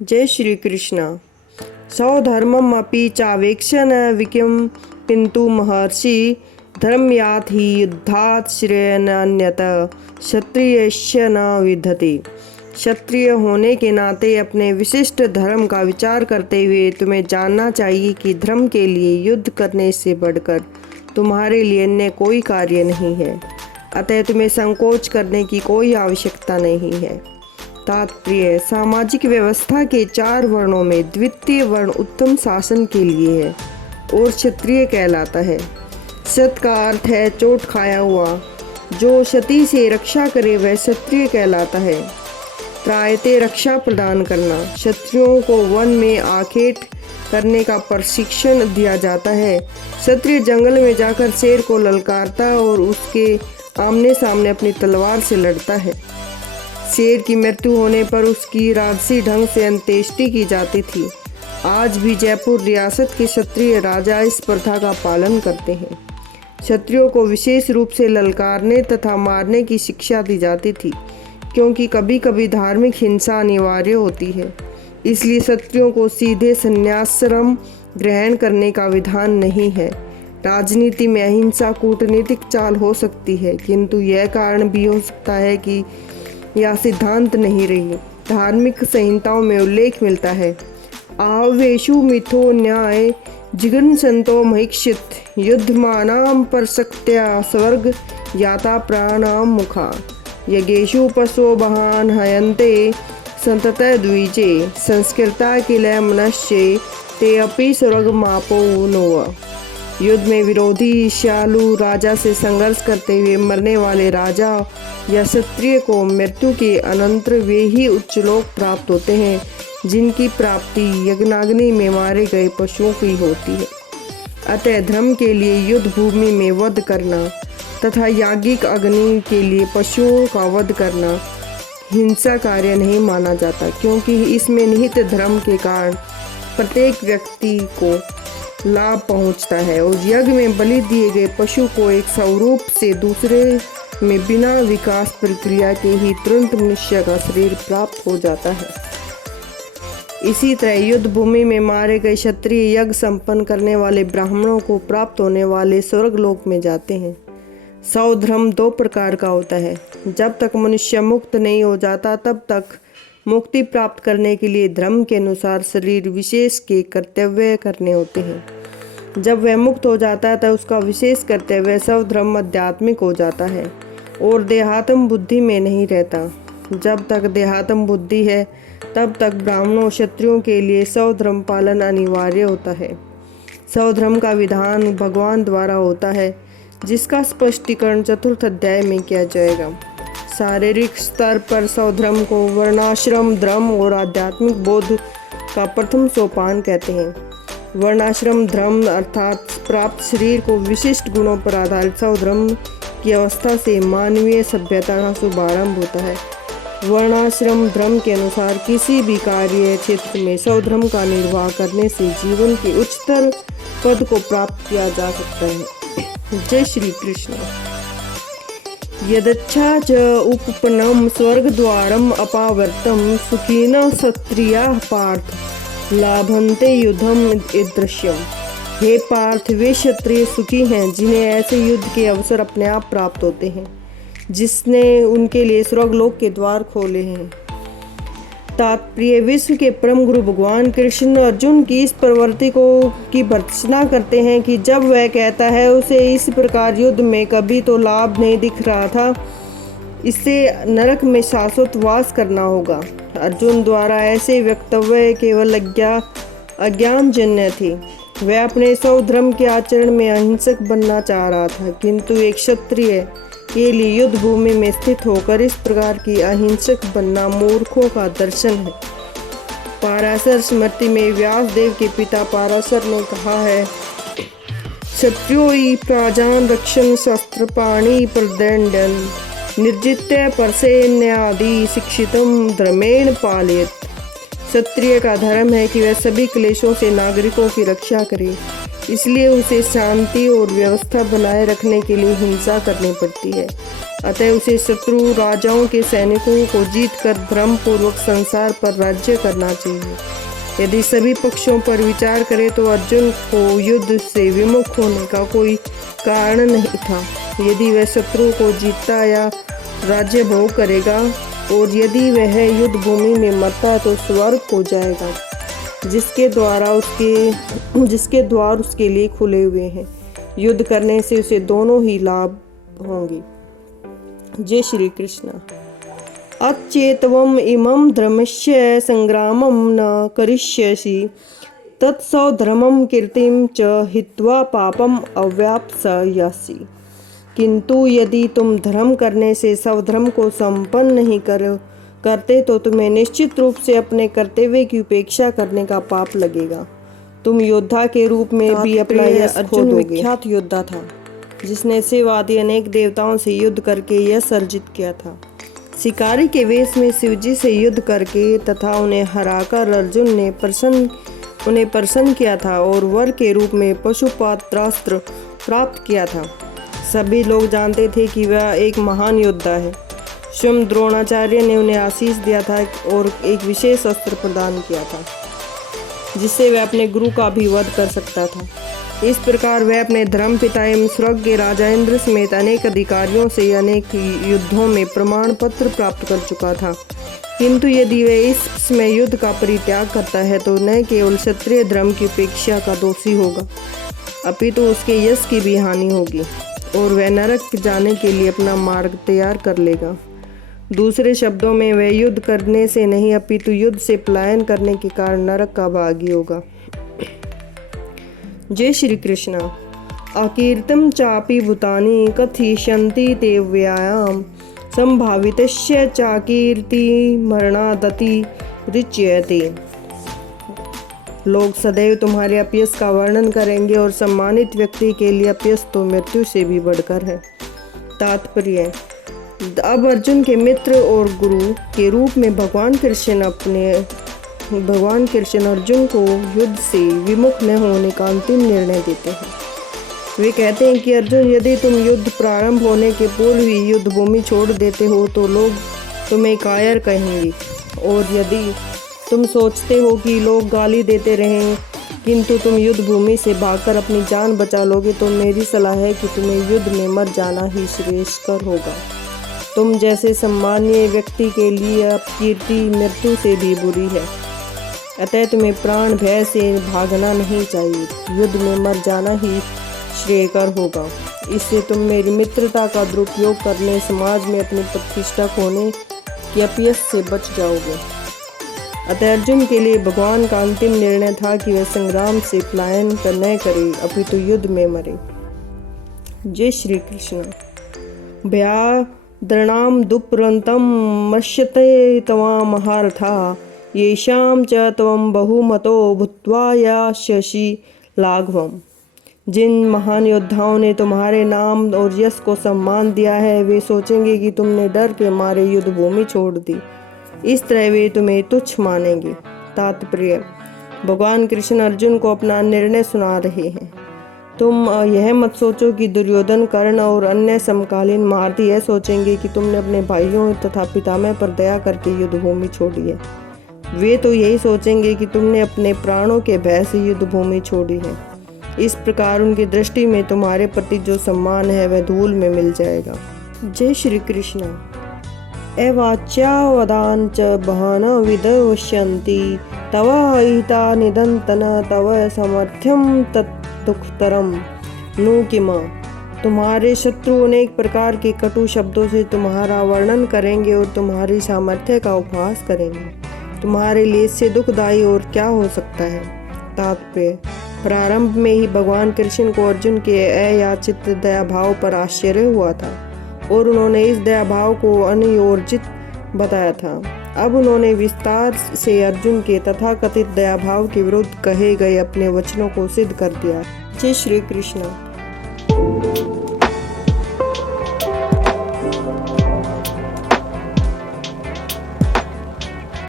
जय श्री कृष्ण। सौधर्मम अपि चावेक्ष्य न विकिम किंतु महर्षि धर्मयात् ही युद्धात् श्रेयः अन्यतः क्षत्रियस्य न विद्यते। क्षत्रिय होने के नाते अपने विशिष्ट धर्म का विचार करते हुए तुम्हें जानना चाहिए कि धर्म के लिए युद्ध करने से बढ़कर तुम्हारे लिए अन्य कोई कार्य नहीं है। अतः तुम्हें संकोच करने की कोई आवश्यकता नहीं है। तात्पर्य: सामाजिक व्यवस्था के 4 वर्णों में द्वितीय वर्ण उत्तम शासन के लिए है और क्षत्रिय कहलाता है। क्षत का अर्थ है चोट खाया हुआ। जो क्षति से रक्षा करे वह क्षत्रिय कहलाता है। त्रायते रक्षा प्रदान करना। क्षत्रियों को वन में आखेट करने का प्रशिक्षण दिया जाता है। क्षत्रिय जंगल में जाकर शेर को ललकारता और उसके आमने सामने अपनी तलवार से लड़ता है। शेर की मृत्यु होने पर उसकी राजसी ढंग से अंत्येष्टि की जाती थी। आज भी जयपुर रियासत के क्षत्रिय राजा इस प्रथा का पालन करते हैं। क्षत्रियों को विशेष रूप से ललकारने तथा मारने की शिक्षा दी जाती थी, क्योंकि कभी कभी धार्मिक हिंसा अनिवार्य होती है। इसलिए क्षत्रियों को सीधे संन्यासाश्रम ग्रहण करने का विधान नहीं है। राजनीति में अहिंसा कूटनीतिक चाल हो सकती है, किंतु यह कारण भी हो सकता है कि यह सिद्धांत नहीं रही। धार्मिक संहिताओं में उल्लेख मिलता है, आवेशु मिथो न्याय जिगन संतो महिक्षित युद्धमानाम परशक्त्या स्वर्ग याता प्राणाम मुखा यज्ञेषु पशो बहान हयन्ते संतत द्विजे संस्कृता किल मनश्चे ते अपि स्वर्गमापो नोव। युद्ध में विरोधी ईर्ष्यालु राजा से संघर्ष करते हुए मरने वाले राजा या क्षत्रिय को मृत्यु के अनंतर वे ही उच्चलोक प्राप्त होते हैं जिनकी प्राप्ति यज्ञाग्नि में मारे गए पशुओं की होती है। अतः धर्म के लिए युद्ध भूमि में वध करना तथा याज्ञिक अग्नि के लिए पशुओं का वध करना हिंसा कार्य नहीं माना जाता, क्योंकि इसमें निहित धर्म के कारण प्रत्येक व्यक्ति को लाभ पहुंचता है और यज्ञ में बलि दिए गए पशु को एक स्वरूप से दूसरे में बिना विकास प्रक्रिया के ही तुरंत मनुष्य का शरीर प्राप्त हो जाता है। इसी तरह युद्ध भूमि में मारे गए क्षत्रिय यज्ञ संपन्न करने वाले ब्राह्मणों को प्राप्त होने वाले स्वर्ग लोक में जाते हैं। सौधर्म 2 प्रकार का होता है। जब तक मनुष्य मुक्त नहीं हो जाता तब तक मुक्ति प्राप्त करने के लिए धर्म के अनुसार शरीर विशेष के कर्तव्य करने होते हैं। जब वह मुक्त हो जाता है तो उसका विशेष कर्तव्य सौधर्म आध्यात्मिक हो जाता है और देहात्म बुद्धि में नहीं रहता। जब तक देहात्म बुद्धि है तब तक ब्राह्मणों क्षत्रियों के लिए सौधर्म पालन अनिवार्य होता है। सौधर्म का विधान भगवान द्वारा होता है, जिसका स्पष्टीकरण 4th अध्याय में किया जाएगा। शारीरिक स्तर पर सौधर्म को वर्णाश्रम धर्म और आध्यात्मिक बोध का प्रथम सोपान कहते हैं। वर्णाश्रम धर्म अर्थात प्राप्त शरीर को विशिष्ट गुणों पर आधारित सौधर्म की अवस्था से मानवीय सभ्यता का शुभारंभ होता है। वर्णाश्रम धर्म के अनुसार किसी भी कार्य क्षेत्र में सौधर्म का निर्वाह करने से जीवन के उच्चतर पद को प्राप्त किया जा सकता है। जय श्री कृष्ण। यदच्छा च उपपन्नम स्वर्गद्वारम अपावर्तम सुखिनः क्षत्रियाः पार्थ लाभन्ते युद्धम ईदृशम्। हे पार्थ, वे क्षत्रिय सुखी हैं जिन्हें ऐसे युद्ध के अवसर अपने आप प्राप्त होते हैं, जिसने उनके लिए स्वर्गलोक के द्वार खोले हैं। तात्पर्य: विश्व के परम गुरु भगवान कृष्ण अर्जुन की इस प्रवृत्ति की भर्त्सना करते हैं कि जब वह कहता है उसे इस प्रकार युद्ध में कभी तो लाभ नहीं दिख रहा था, इससे नरक में शाश्वत वास करना होगा। अर्जुन द्वारा ऐसे वक्तव्य केवल अज्ञानजन्य थे। वह अपने सौधर्म के आचरण में अहिंसक बनना चाह रहा था, किंतु एक क्षत्रिय के लिए युद्ध भूमि में स्थित होकर इस प्रकार की अहिंसक बनना मूर्खों का दर्शन है। पाराशर स्मृति में व्यासदेव के पिता पाराशर ने कहा है, क्षत्रियो हि प्राजान रक्षन् शस्त्रपाणि प्रदण्डन् निर्जित्य परसेन्यादि शिक्षितम् धर्मेण पालयेत्। क्षत्रिय का धर्म है कि वह सभी क्लेशों से नागरिकों की रक्षा करे, इसलिए उसे शांति और व्यवस्था बनाए रखने के लिए हिंसा करनी पड़ती है। अतः उसे शत्रु राजाओं के सैनिकों को जीतकर धर्म पूर्वक संसार पर राज्य करना चाहिए। यदि सभी पक्षों पर विचार करें तो अर्जुन को युद्ध से विमुख होने का कोई कारण नहीं था। यदि वह शत्रु को जीतता या राज्य भोग करेगा और यदि वह युद्ध भूमि में मरता तो स्वर्ग को जाएगा, जिसके द्वार उसके लिए खुले हुए हैं। युद्ध करने से उसे दोनों ही लाभ होंगे। जय श्री कृष्ण। अचेतवम इमं धर्मस्य संग्रामं न करिष्यसि तत्सौधर्मं कीर्तिं च हित्वा पापम अव्याप्स्यसि। किंतु यदि तुम धर्म करने से स्वधर्म को संपन्न नहीं करते तो तुम्हें निश्चित रूप से अपने कर्तव्य की उपेक्षा करने का पाप लगेगा। तुम योद्धा के रूप में भी अपना यश खो दोगे। विख्यात योद्धा था जिसने शिव आदि अनेक देवताओं से युद्ध करके यश अर्जित किया था। शिकारी के वेश में शिवजी से युद्ध करके तथा उन्हें हराकर अर्जुन ने उन्हें प्रसन्न किया था और वर के रूप में पशुपात्रास्त्र प्राप्त किया था। सभी लोग जानते थे कि वह एक महान योद्धा है। स्वयं द्रोणाचार्य ने उन्हें आशीष दिया था और एक विशेष अस्त्र प्रदान किया था जिससे वह अपने गुरु का भी वध कर सकता था। इस प्रकार वह अपने धर्म पिता एवं स्वर्ग के राजा इंद्र समेत अनेक अधिकारियों से अनेक युद्धों में प्रमाण पत्र प्राप्त कर चुका था। किंतु यदि वह इस समय युद्ध का परित्याग करता है तो न केवल क्षत्रिय धर्म की उपेक्षा का दोषी होगा, अपितु उसके यश की भी हानि होगी और वह नरक जाने के लिए अपना मार्ग तैयार कर लेगा। दूसरे शब्दों में वह युद्ध करने से नहीं अपितु युद्ध से पलायन करने के कारण नरक का भागी होगा। जय श्री कृष्ण। अकीर्तम चापि भूतानि कथयिष्यन्ति ते व्यायाम संभावितस्य चाकीर्ति मरणादति रिच्यते। लोग सदैव तुम्हारे अपयश का वर्णन करेंगे और सम्मानित व्यक्ति के लिए अपयश तो मृत्यु से भी बढ़कर है। तात्पर्य। अब अर्जुन के मित्र और गुरु के रूप में भगवान कृष्ण अर्जुन को युद्ध से विमुख न होने का अंतिम निर्णय देते हैं। वे कहते हैं कि अर्जुन, यदि तुम युद्ध प्रारंभ होने के पूर्व ही युद्ध भूमि छोड़ देते हो तो लोग तुम्हें कायर कहेंगे, और यदि तुम सोचते हो कि लोग गाली देते रहें किंतु तुम युद्ध भूमि से भागकर अपनी जान बचा लोगे तो मेरी सलाह है कि तुम्हें युद्ध में मर जाना ही श्रेयस्कर होगा। तुम जैसे सम्मानीय व्यक्ति के लिए अपकीर्ति मृत्यु से भी बुरी है, अतः तुम्हें प्राण भय से भागना नहीं चाहिए। युद्ध में मर जाना ही श्रेयकर होगा। इससे तुम मेरी मित्रता का दुरुपयोग करने समाज में अपनी प्रतिष्ठा खोने की अपयश से बच जाओगे। अतः अर्जुन के लिए भगवान का अंतिम निर्णय था कि वह संग्राम से पलायन न करे अपितु युद्ध में मरे। जय श्री कृष्ण। भयाद्रणाम दुप्रंतम मश्यते तवाम महारथा येषां च त्वं बहुमतो भूत्वा यास्यसि लाघवम्। जिन महान योद्धाओं ने तुम्हारे नाम और यश को सम्मान दिया है वे सोचेंगे कि तुमने डर के मारे युद्ध भूमि छोड़ दी। इस तरह वे तुम्हें तुच्छ मानेंगे। तात्पर्य। भगवान कृष्ण अर्जुन को अपना निर्णय सुना रहे हैं। तुम यह मत सोचो कि दुर्योधन, कर्ण और अन्य समकालीन महारथी यह सोचेंगे कि तुमने अपने भाइयों तथा पितामह पर दया करके युद्ध भूमि छोड़ी है। वे तो यही सोचेंगे कि तुमने अपने प्राणों के भय से युद्ध भूमि छोड़ी है। इस प्रकार उनकी दृष्टि में तुम्हारे प्रति जो सम्मान है वह धूल में मिल जाएगा। जय श्री कृष्ण। एवाच्या च बहन विदवश्यन्ति तव अहिता निदन्तन तव समर्थ्यम तत्दुःखतरम नु किम। तुम्हारे शत्रु अनेक प्रकार के कटु शब्दों से तुम्हारा वर्णन करेंगे और तुम्हारी सामर्थ्य का उपहास करेंगे। तुम्हारे लिए इससे दुखदायी और क्या हो सकता है। तात्पर्य। प्रारंभ में ही भगवान कृष्ण को अर्जुन के अयाचित दया भाव पर आश्चर्य हुआ था और उन्होंने इस दया भाव को अनियोजित बताया था। अब उन्होंने विस्तार से अर्जुन के तथाकथित दया भाव के विरुद्ध कहे गए अपने वचनों को सिद्ध कर दिया। जय श्री कृष्ण।